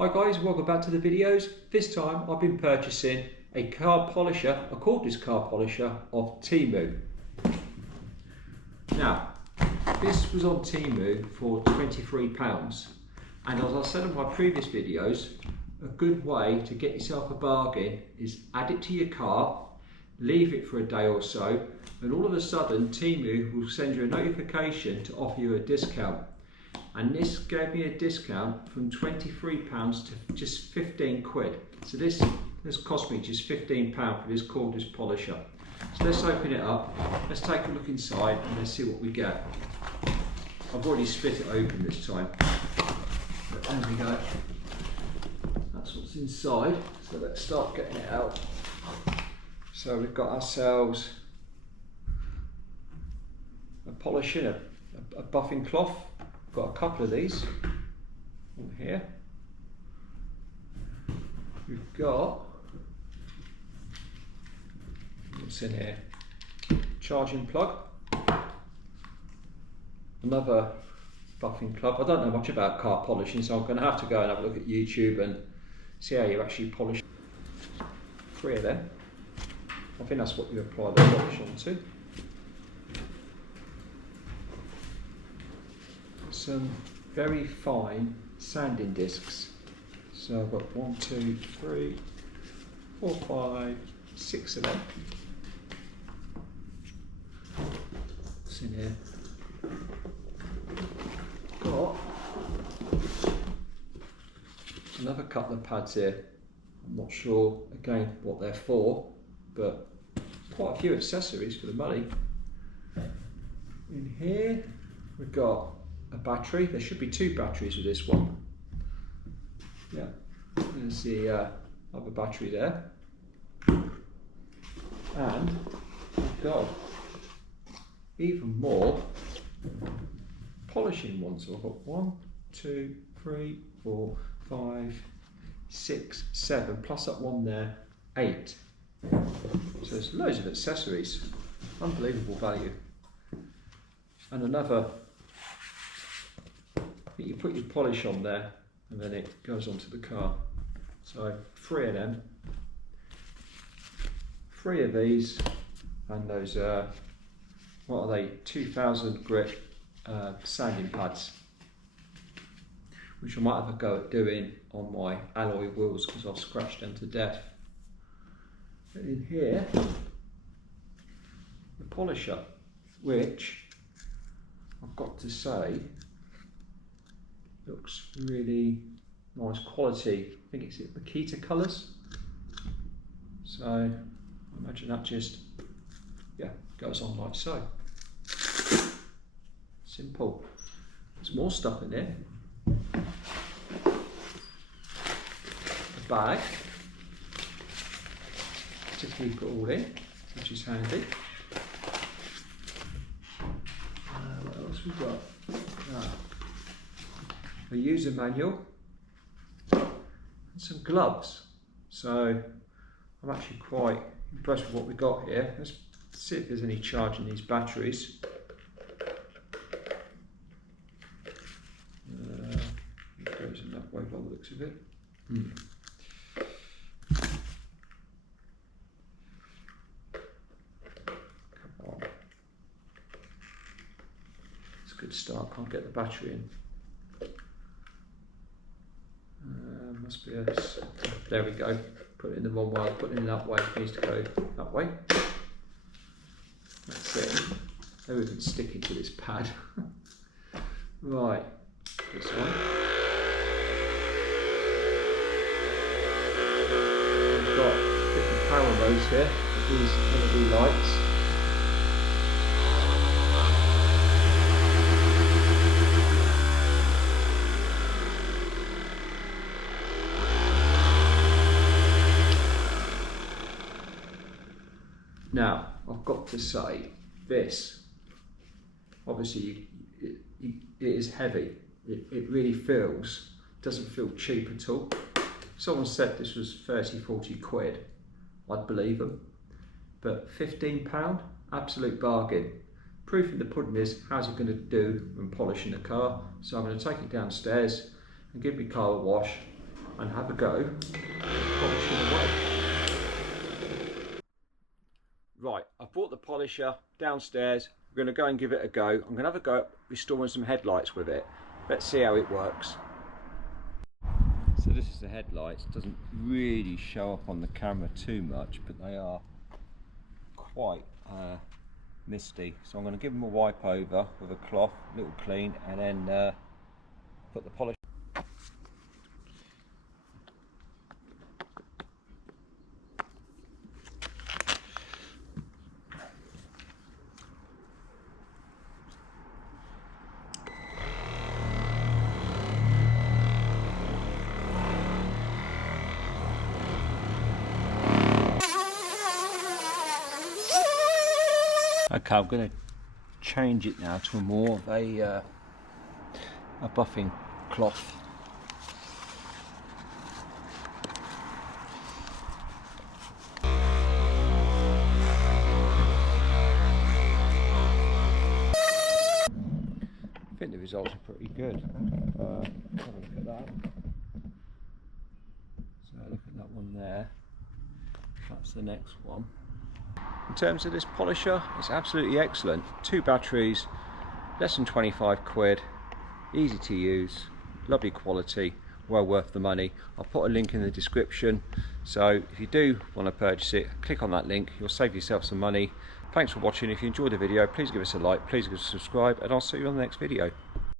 Hi guys, welcome back to the videos. This time I've been purchasing a car polisher, a cordless car polisher of Temu. Now, this was on Temu for £23, and as I said in my previous videos, a good way to get yourself a bargain is add it to your car, leave it for a day or so, and all of a sudden Temu will send you a notification to offer you a discount. And this gave me a discount from £23 to just 15 quid. So this cost me just £15 for this cordless polisher. So let's open it up, let's take a look inside and let's see what we get. I've already split it open this time. But there we go. That's what's inside. So let's start getting it out. So we've got ourselves a polishing, a buffing cloth. Got a couple of these on here. We've got, what's in here? Charging plug. Another buffing club. I don't know much about car polishing, so I'm going to have to go and have a look at YouTube and see how you actually polish. 3 of them. I think that's what you apply the polish onto. Some very fine sanding discs. So I've got 1, 2, 3, 4, 5, 6 of them. What's in here? Got another couple of pads here. I'm not sure again what they're for, but quite a few accessories for the money. In here we've got a battery. There should be 2 batteries with this one. Yeah, there's the other battery there. And we've got even more polishing ones. So I've got 1, 2, 3, 4, 5, 6, 7, plus that one there, 8. So there's loads of accessories. Unbelievable value. And another, you put your polish on there and then it goes onto the car. So 3 of them, 3 of these, and those what are they, 2000 grit sanding pads, which I might have a go at doing on my alloy wheels because I've scratched them to death. But in here, the polisher, which I've got to say looks really nice quality. I think it's Makita colours. So I imagine that just, yeah, goes on like so. Simple. There's more stuff in there. A bag to keep it all in, which is handy. What else we've got? A user manual and some gloves. So I'm actually quite impressed with what we got here. Let's see if there's any charge in these batteries. It goes in that way by the looks of it. Come on. It's a good start, can't get the battery in. Must be a, there we go, put it in the wrong way, put it in that way, it needs to go that way. That's it, everything's sticking to this pad. Right, this one. We've got different power modes here, these LED lights. Now, I've got to say, this, obviously, it is heavy. It really feels, doesn't feel cheap at all. Someone said this was 30, 40 quid. I'd believe them. But £15, absolute bargain. Proof in the pudding is, how's it going to do when polishing a car? So I'm going to take it downstairs and give my car a wash and have a go polishing away. Right, I've brought the polisher downstairs. We're going to go and give it a go. I'm going to have a go at restoring some headlights with it. Let's see how it works. So this is the headlights. Doesn't really show up on the camera too much, but they are quite misty. So I'm going to give them a wipe over with a cloth, a little clean, and then put the polish. Okay, I'm going to change it now to a more of a buffing cloth. I think the results are pretty good. Have a look at that. So look at that one there. That's the next one. In terms of this polisher, it's absolutely excellent. 2 batteries, less than 25 quid, easy to use, lovely quality, well worth the money. I'll put a link in the description, so if you do want to purchase it, click on that link, you'll save yourself some money. Thanks for watching. If you enjoyed the video, please give us a like, please give us a subscribe, and I'll see you on the next video.